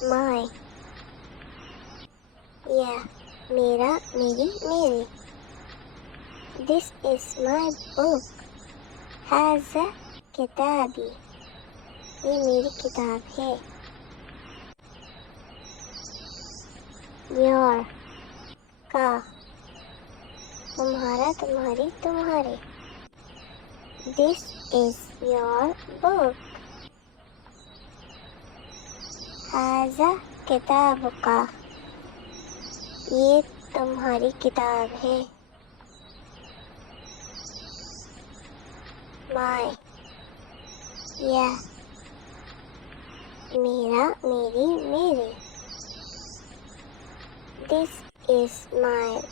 my, या मेरा मेरी मेरे। This is my book, हाज़ा किताबी, ये मेरी किताब है। Your, का, तुम्हारा तुम्हारी तुम्हारे। This is your book, हाज़ा किताबुका, ये तुम्हारी किताब है। My, या मेरा मेरी मेरे। This is my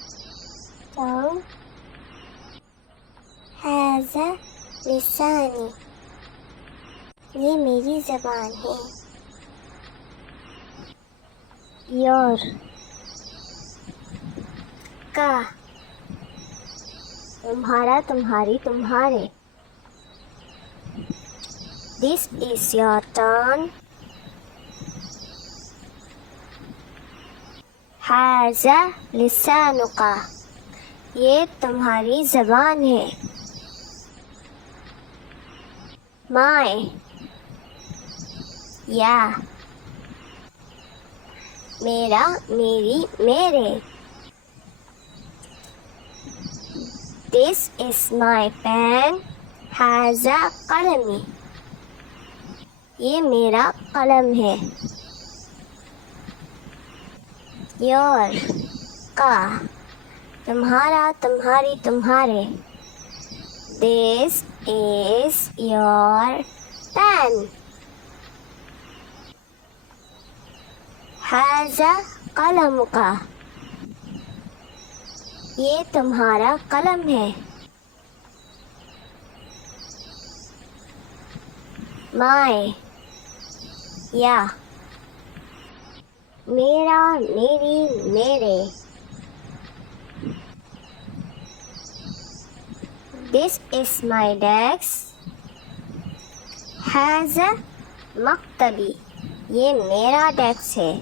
tongue, हाज़ा लिसानी, ये मेरी ज़बान है। Your, का, तुम्हारा तुम्हारी तुम्हारे। This is your turn, हाज़ा लिसानुका, ये तुम्हारी ज़बान है। My, या मेरा मेरी मेरे। This is my pen, हाज़ा कलमी, ये मेरा कलम है। Your, का, तुम्हारा तुम्हारी तुम्हारे। This is your pen, हाज़ा कलमुका, ये तुम्हारा कलम है। My, या मेरा मेरी मेरे। This is my desk, हाज़ा मक्तबी, ये मेरा डेस्क है।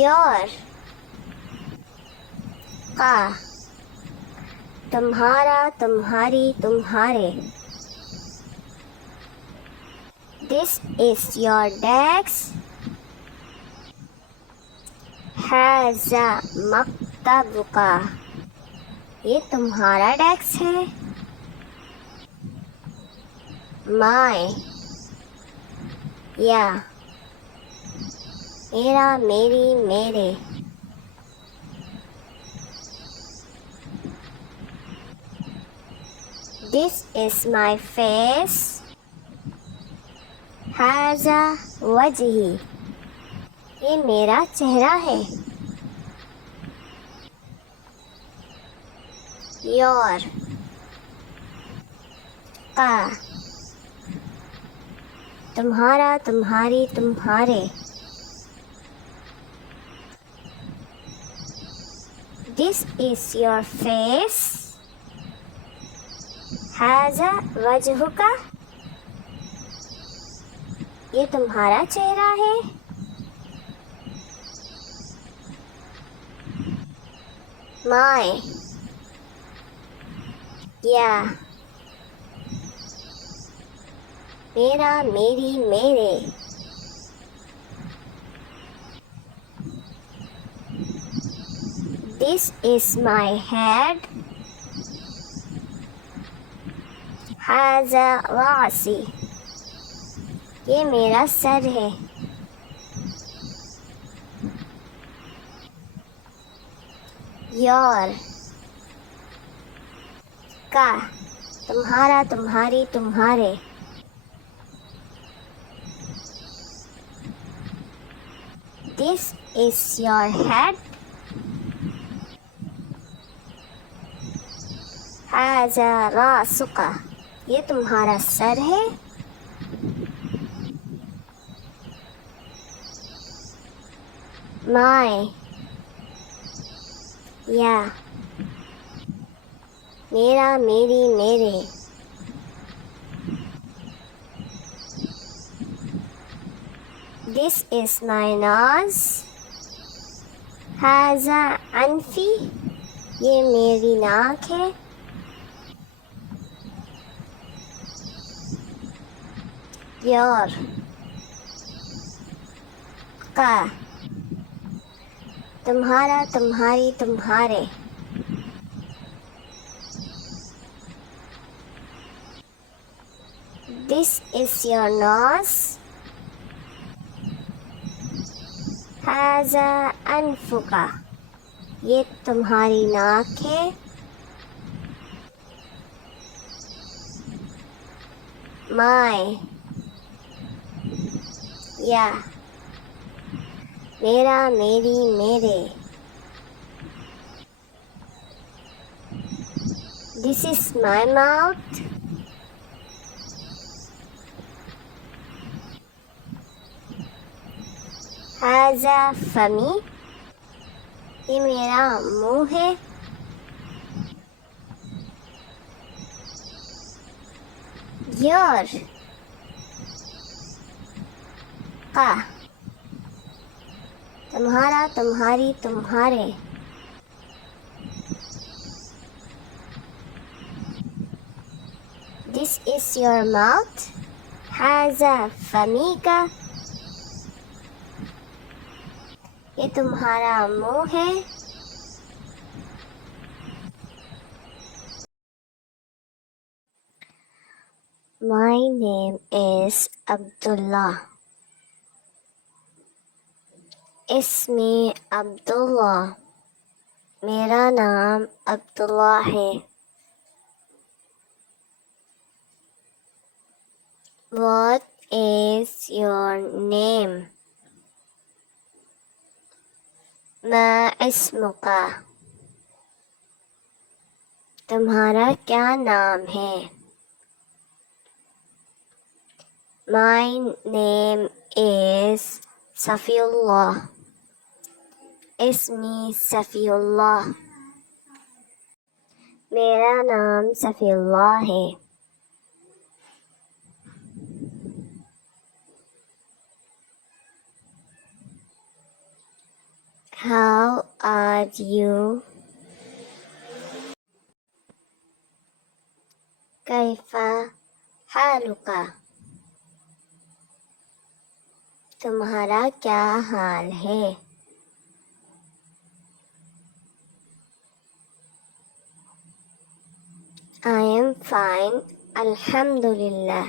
Your, का, तुम्हारा तुम्हारी तुम्हारे। This is your desk, हाज़ा मक्तबुका, ये तुम्हारा डेस्क है। My, या मेरा मेरी मेरे। This is my face, हाज़ा वजही, ये मेरा चेहरा है। Your, का, तुम्हारा तुम्हारी तुम्हारे। This is your face, हाज़ा वजहुका, ये तुम्हारा चेहरा है। My, या मेरा मेरी मेरे। This is my head, हाज़ा रासी, ये मेरा सर है। Your, का, तुम्हारा तुम्हारी तुम्हारे। This is your head, हाज़ा रासुका, ये तुम्हारा सर है। My, या मेरा मेरी मेरे। This is my nose. हाजा अनफी, ये मेरी नाक है. Your, का, तुम्हारा, तुम्हारी, तुम्हारे. This is your nose. हाजा अनफुका, ये तुम्हारी नाक है. My, या, मेरा, मेरी, मेरे. This is my mouth. हाजा फमी, ये मेरा मुंह है. Your, का, तुम्हारा, तुम्हारी, तुम्हारे. This is your mouth. हाजा फमी का, ये तुम्हारा मुंह है. My name is Abdullah. इसमें अब्दुल्ला, मेरा नाम अब्दुल्ला है. What is your name? मा इस्मुका, तुम्हारा क्या नाम है. My name is Safiullah. इसमी सफ़ीउल्लाह, मेरा नाम सफ़ीउल्लाह है. How are you? कैफ़ा हालुका, तुम्हारा क्या हाल है. I am fine, alhamdulillah.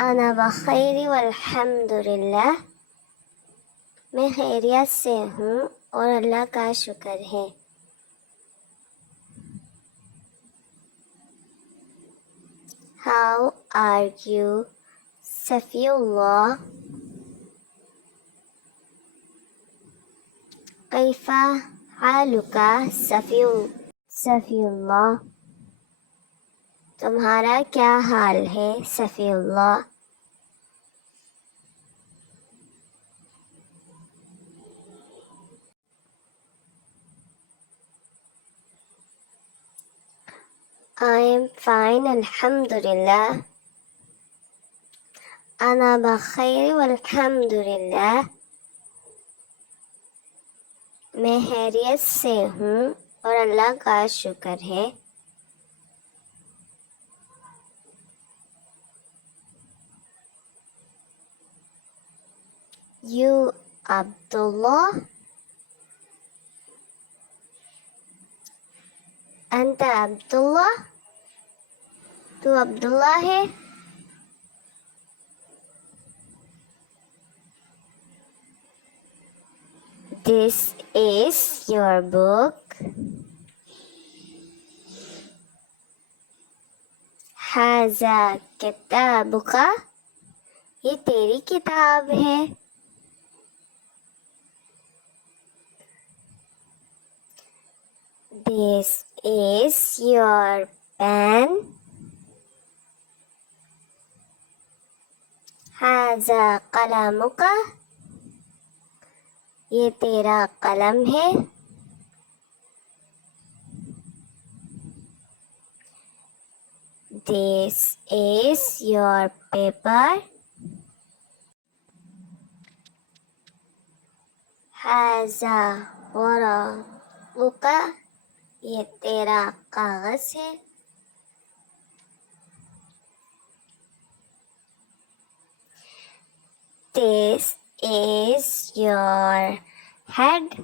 अना बखैर वल्हम्दुलिल्लाह, मैं खैरियत से हूँ और अल्लाह का शुक्र है. How are you, Safiullah? कैफ़ा हालुका सफ़ीउल्लाह, तुम्हारा क्या हाल है Safiullah. I am fine, alhamdulillah. अना बखैर वल्हम्दुलिल्लाह, मैं खैरियत से हूँ और अल्लाह का शुक्र है. You Abdullah, अंता अब्दुल्ला, तू अब्दुल्ला है. This is your book. हाजा किताबुका, ये तेरी किताब है. This is your pen. हाजा कलमुका, ये तेरा कलम है. This is your paper. हाजा वरक़ुका, ये तेरा कागज है. This is your head.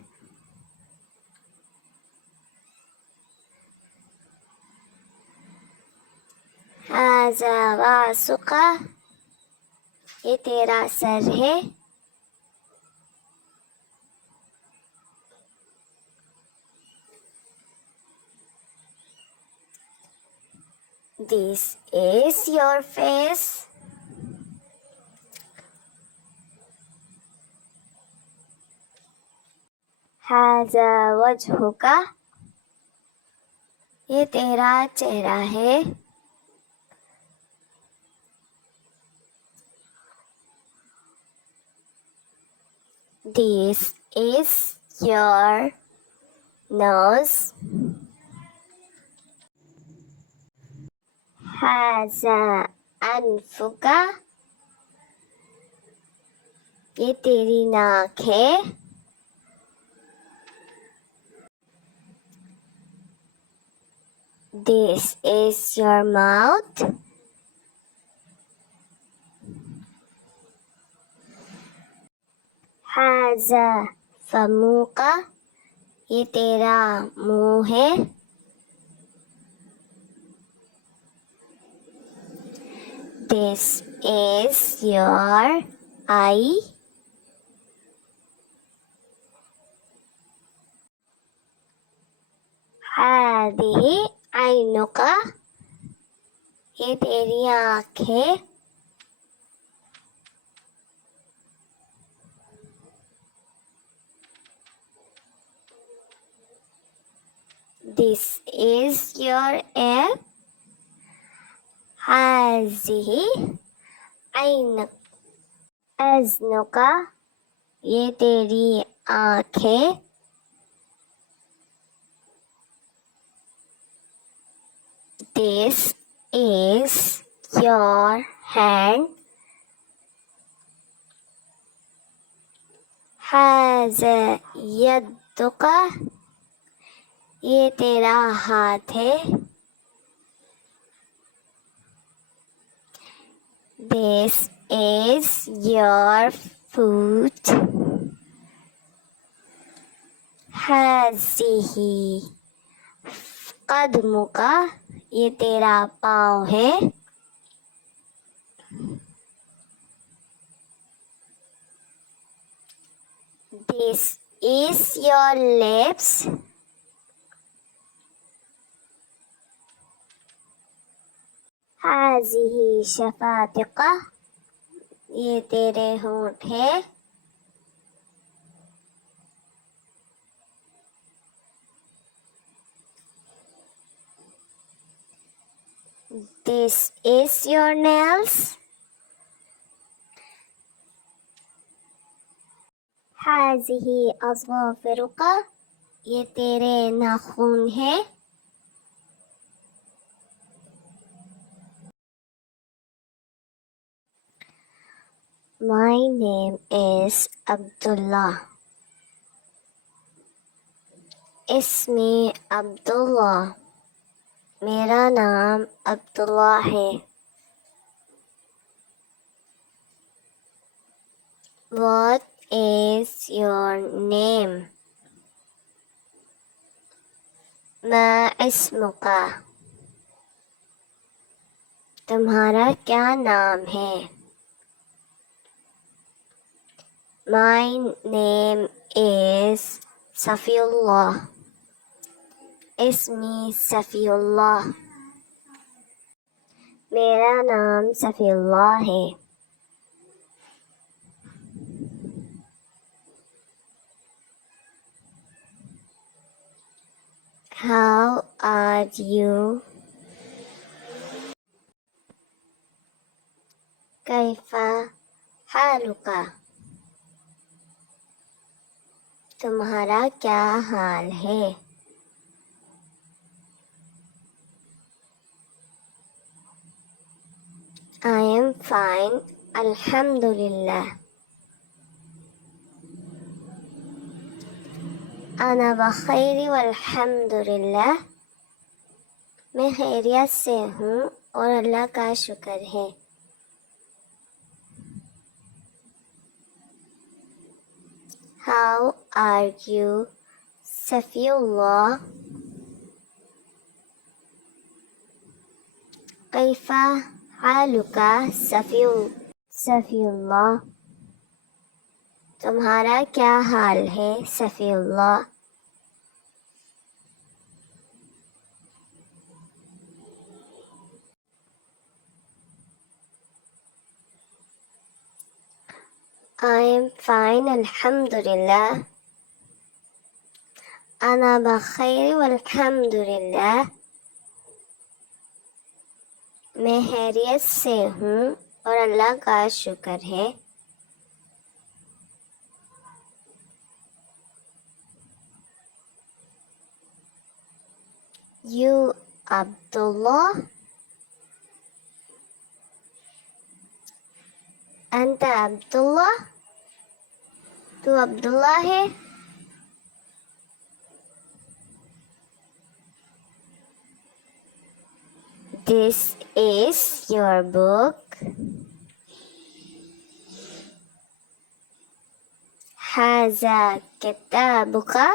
हाजा रासुका, ये तेरा सर है. This is your face. हाजा वजहुका, ये तेरा चेहरा है. This is your nose. हाजा अनफुका, ये तेरी नाक है. This is your mouth. हाजा फमुका, ये तेरा मुंह है. This is your eye. हादिही ऐनुका, ये तेरी आँख है. This is your ear. हाज़िही अज़नुका, ये तेरी आँख है. This is your hand. हाज़ा यद्दुका, ये तेरा हाथ है. This is your foot. हाज़िही क़दमुका, ये तेरा पाँव है. This is your lips. हाज़िही शफ़ातिका, ये तेरे होंठ है. This is your nails. हाज़िही अज़्वाफ़िरुका, ये तेरे नाखून है. My name is Abdullah. इसमें अब्दुल्ला, मेरा नाम अब्दुल्ला है. What is your name? मा इस्मुका, तुम्हारा क्या नाम है. My name is Safiullah. इसमी सफ़ीउल्लाह, मेरा नाम सफ़ीउल्लाह है. How are you? कैफ़ा हालुका, तुम्हारा क्या हाल है. I am fine, Alhamdulillah. अना बखैर वल्हम्दुलिल्लाह। मैं खैरियत से हूँ और अल्लाह का शुक्र है। How are you, Safiullah? कैफा हालुका सफीउल्लाह? तुम्हारा क्या हाल है Safiullah? I am fine, Alhamdulillah. أنا बखैर वल्हम्दुलिल्लाह। मैं खैरियत से हूँ और अल्लाह का शुक्र है। You Abdullah? अंता अब्दुल्ला? तू अब्दुल्ला है? This is your book. हाजा किताबुका?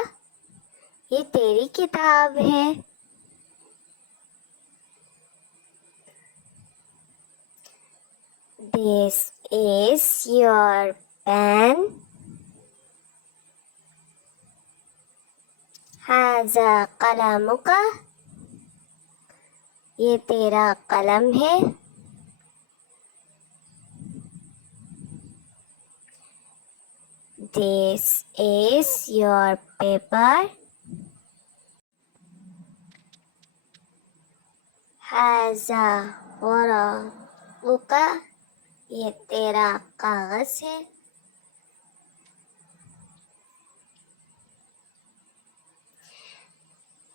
ये तेरी किताब है। This is your pen. हाजा कलमुका? ये तेरा कलम है। This is your paper. हाजा वरक़ुका? ये तेरा कागज है।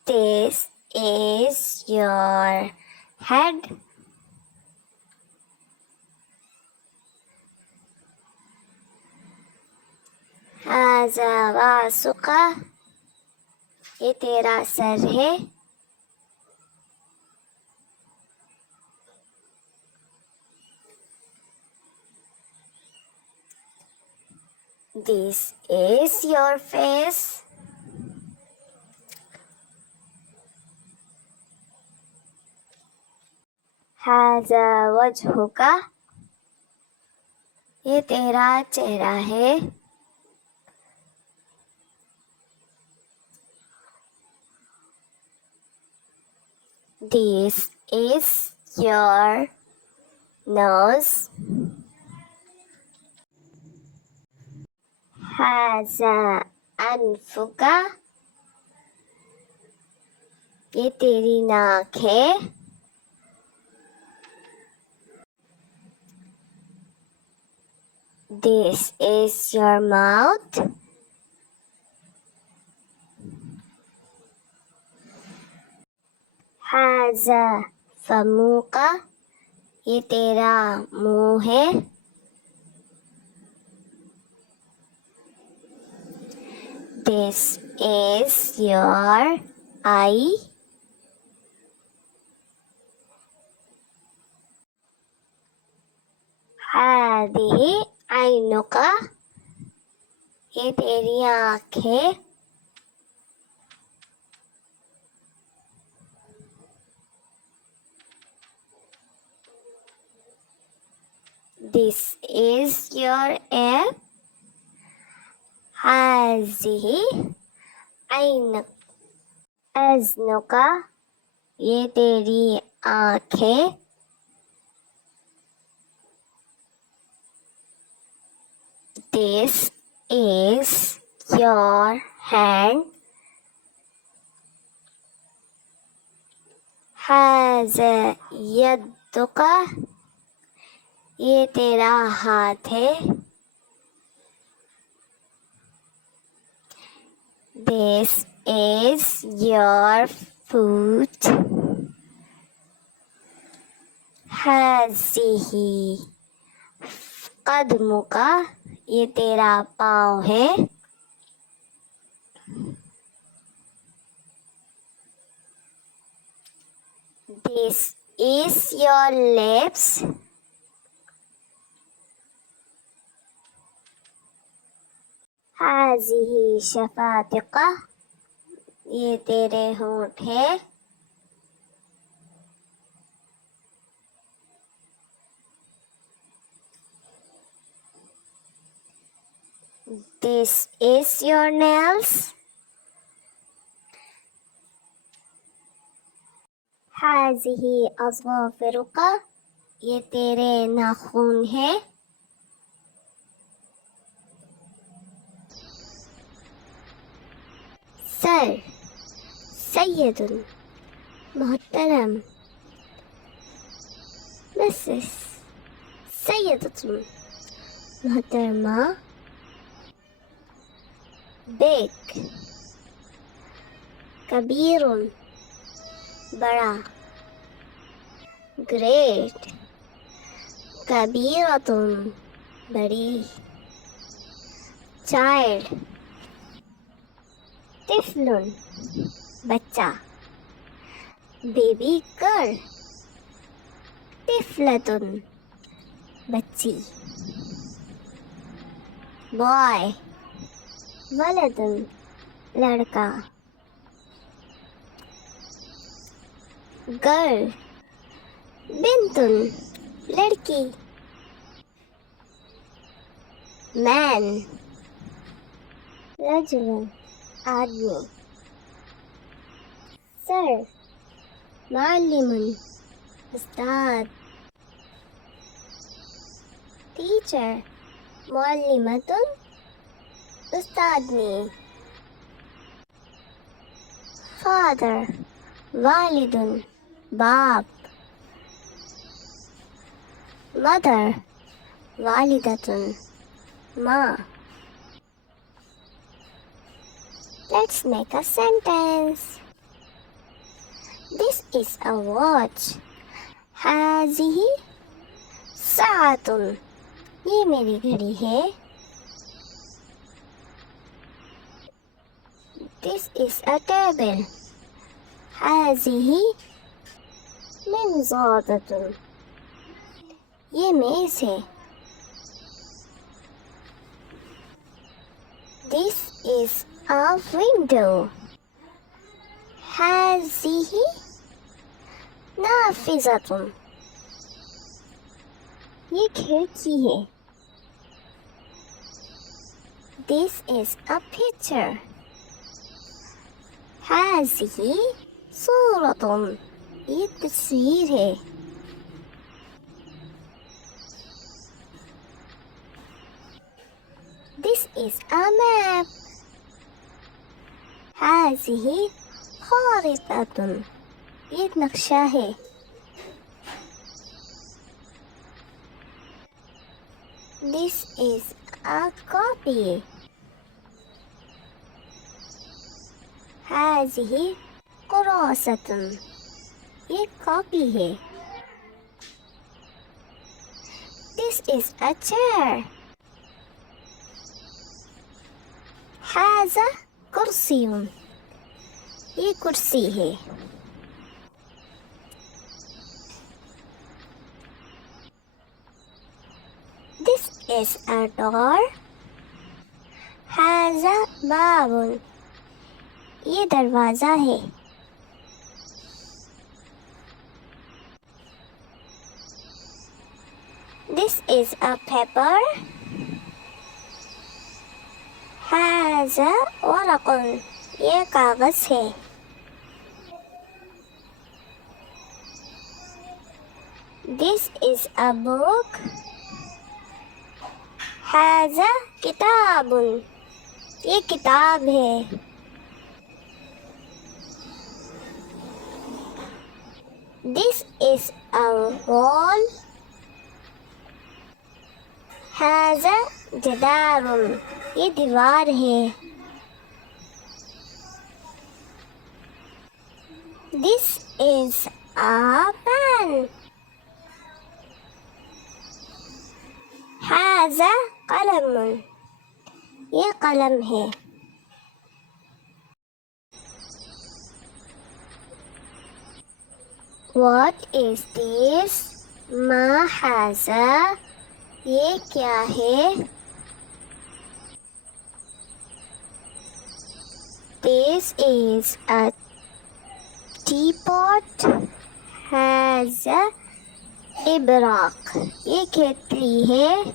This is your head. हाजा रासुका? ये तेरा सर है। This is your face. हाजा वजहुका? ये तेरा चेहरा है। This is your nose. हाजा अनफुका? ये तेरी नाक है। This is your mouth. हाजा फमुका? ये तेरा मुंह है। This is your eye. हादिही ऐनुका? ये तेरी आँख है। This is your ear. हाज़िही अज़नुका? ये तेरी आँख है। This is your hand. हाज़ा यद्दुका? ये तेरा हाथ है। This is your foot. हाज़िही कदमुका, ये तेरा पाँव है। This is your lips, हाज़िही शफ़ातिका, ये तेरे होंठ है। This is your nails, हाज़िही अज़फ़ारुका, ये तेरे नाखून है। सर, सैयदुन, मोहतरम। मिसेस, सैयदतुन, मोहतरमा। बिग, कबीरुन, बड़ा। ग्रेट, कबीरतुन, बड़ी। चाइल्ड, तिफलुन, बच्चा। बेबी गर्ल, तिफलतुन, बच्ची। बॉय, वलदुन, लड़का। गर्ल, बिंतुन, लड़की। मैन, रजुलन, आदमी। सर, मालिमुन, उस्ताद। टीचर, मुअल्लिमतुन, उस्तादनी। फादर, वालिदुन, बाप। मदर, वालिदतुन, माँ। Let's make a sentence. This is a watch. हाज़िही साअतुन, ये मेरी घड़ी है। This is a table. हाज़िही मिंज़ादतुन, ये मेज़ है। This is a window. हाज़िही नाफ़िज़तुन, ये खिड़की है। This is a picture. हाज़िही सूरतुन, ये तस्वीर है। This is a map. हाज़िही ख़ारिततुन, ये नक्शा है। This is a copy. हाज़िही कुरासतुन, ये कॉपी है। This is a chair. हाज़ा कुर्सियुन, ये कुर्सी है। This is a door. हाज़ा बाबुन, ये दरवाज़ा है। This is a paper. हाज़ा वरक़ुन, ये कागज़ है। This is a book. हाज़ा किताबुन, ये किताब है। This is a wall. हाज़ा जदारुन, ये दीवार है। This is a pen. हाजा कलम, ये कलम है। What is this? मा हाजा, ये क्या है? This is a teapot. हाजा इबराक, ये केतली है।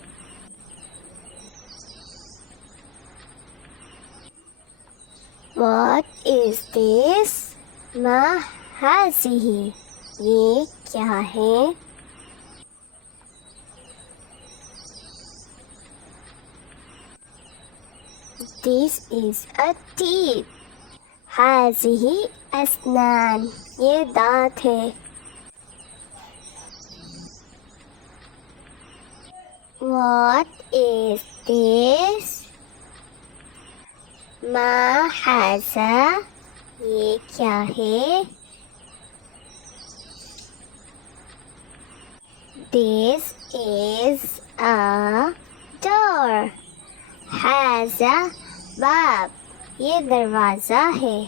What is this? मा हाज़िही, ये क्या है? This is a teeth. हाज़िही अस्नान, ये दांत है। What is this? मा हाज़ा, ये क्या है? This is a door. हाज़ा बाब, ये दरवाज़ा है।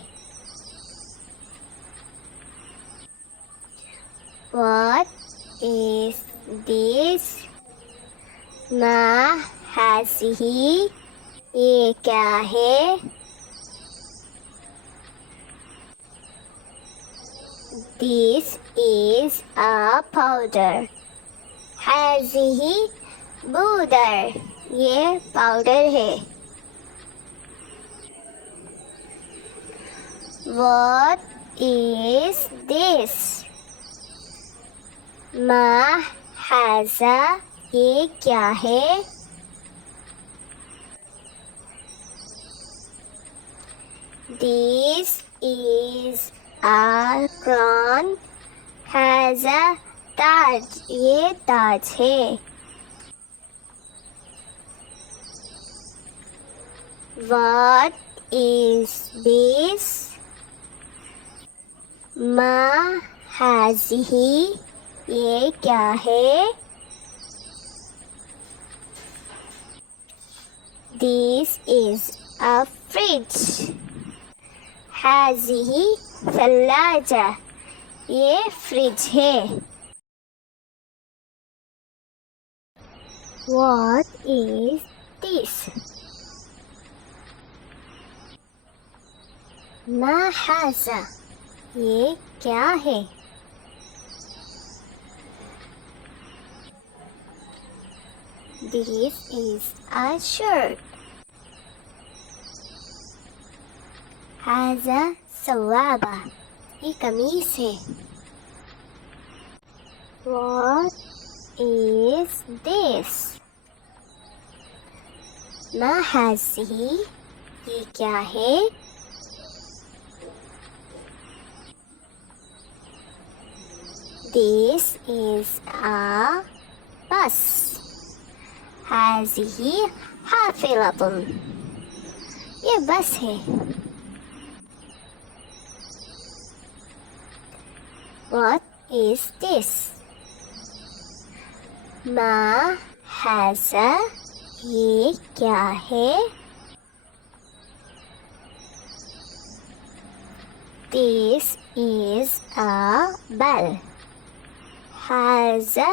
What is this? मा हाज़िही, ये क्या है? This is a powder. हाज़िही बूदर, ये पाउडर है। What is this? मा हाज़ा, ये क्या है? This is a crown. हाज़ा ताज, ये ताज है। What is this? मा हाज़िही, ये क्या है? This is a fridge. हाज़िही सल्लाजा, ये फ्रिज है। What is this? मा हाज़ा, ये क्या है? This is a shirt. हाज़ा सवाबा, ये कमीज है। What is this? मा हाज़िही, ये क्या है? This is a bus. हाज़िही हाफ़िलतुन, ये बस है। What is this? मा हाज़ा, ये क्या है? This is a bell. हाज़ा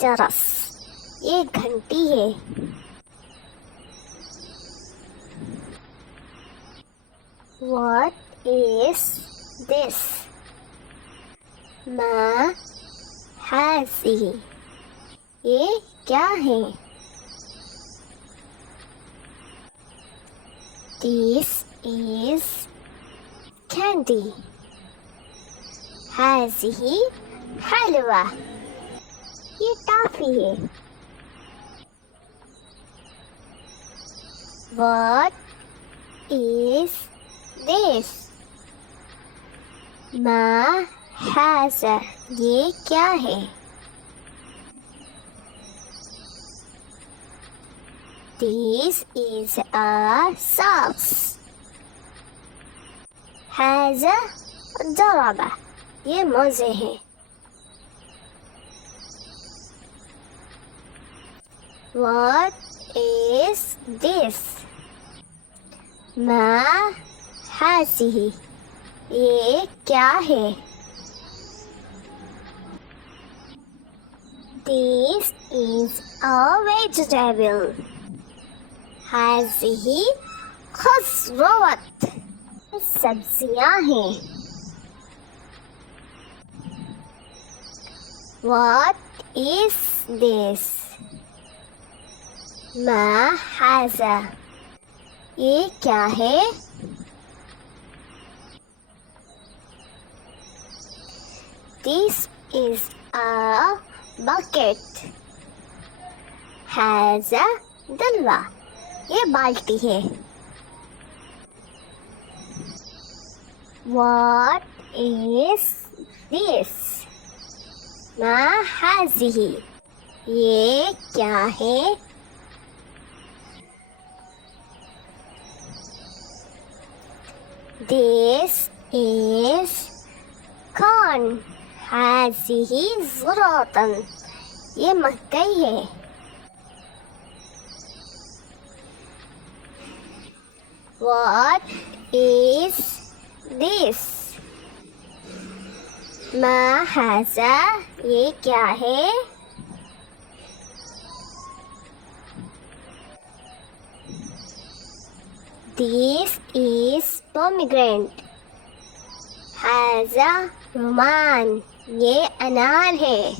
जरस, ये घंटी है। What is this? मा हाज़िही, ये क्या है? This is candy. हाज़िही हलवा, ये टॉफ़ी है। What is this? मा हाज़ा, ये क्या है? This is a sauce. हाज़ा ज़राबा, ये मोज़े है। What is this? Ma hazihi. ये क्या है? This is a vegetable. हाज़िही खसरोत. सब्जियां हैं. What is this? मा हाज़ा. ये क्या है? This is a bucket. हाज़ा दलवा. ये बाल्टी है. What is this? मा हाज़िही. ये क्या है? This is corn. हाज़िही ज़ुरातन. ये मकई है. What is this? मा हाज़ा. ये क्या है? This is pomegranate. हाज़ा रुमान. ये अनार है.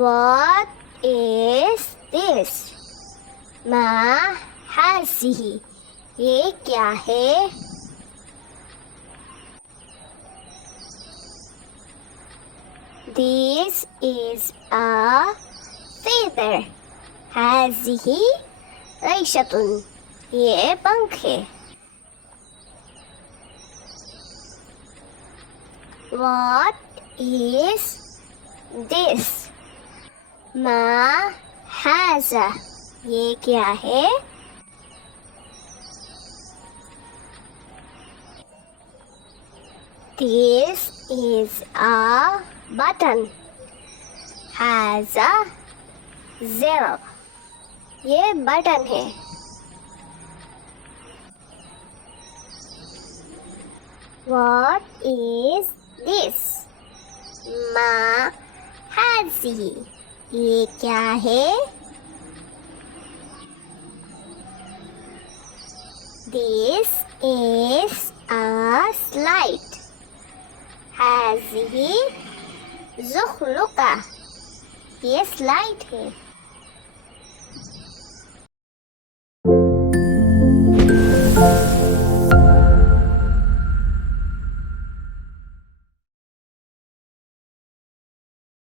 What is this? मा हाज़िही. ये क्या है? This is a feather. हाज़िही रेशतुन. ये पंख है. What is this? मा हाज़ा. ये क्या है? This is a button. हाज़ा zero. ये बटन है. What is this? मा हाज़िही. ये क्या है? This is a slide. हाज़िही ज़ुख़्लुक़ा. ये स्लाइड है.